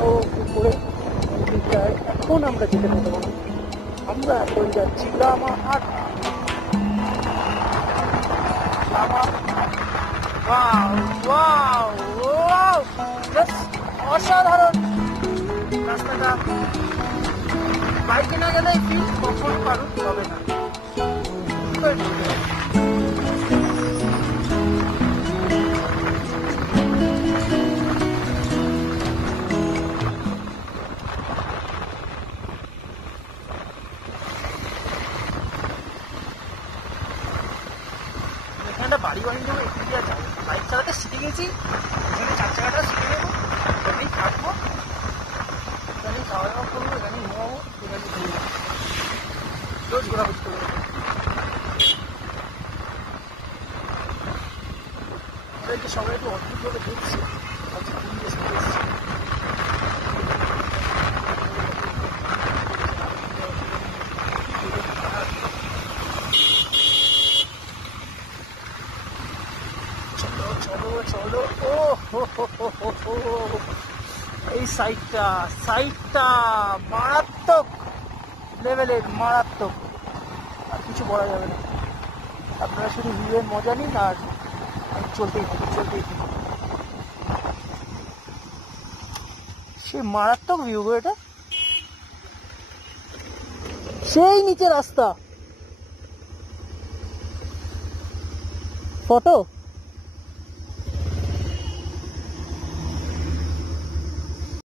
করে মন্দিরটায় এখন আমরা যেতে পারবো না। আমরা এখন যাচ্ছি লামাহাট। অসাধারণ রাস্তাটা, বাইকে না গেলে ফিল কখনো কারণ হবে না। এখানটা বাড়ি বাড়ি নেবো, একটু দিয়ে যাবো, বাইক চালাতে শিখে গেছি, এখানে 4 চাকাটা শিখে নেবো, এখানেই থাকবো, এখানেই খাওয়া দাওয়া করবো, এখানেই ঘুমাবো, এখানেই ঘুরবো, রোজ ঘোরাঘুরি করবো। আমাদেরকে সবাই একটু অদ্ভুতভাবে দেখছে, আজকে পুলিশ এসে এসছে। চলো চলো চলো, ও হো হো হো হো হো, এই সাইডটা মারাত্মক লেভেলের, মারাত্মক, আর কিছু বলা যাবে না। আপনারা শুধু ভিউয়ের মজা নিন আর চলতেই থাকুন। সে মারাত্মক ভিউ গো এটা, সেই নিচে রাস্তা। ফটো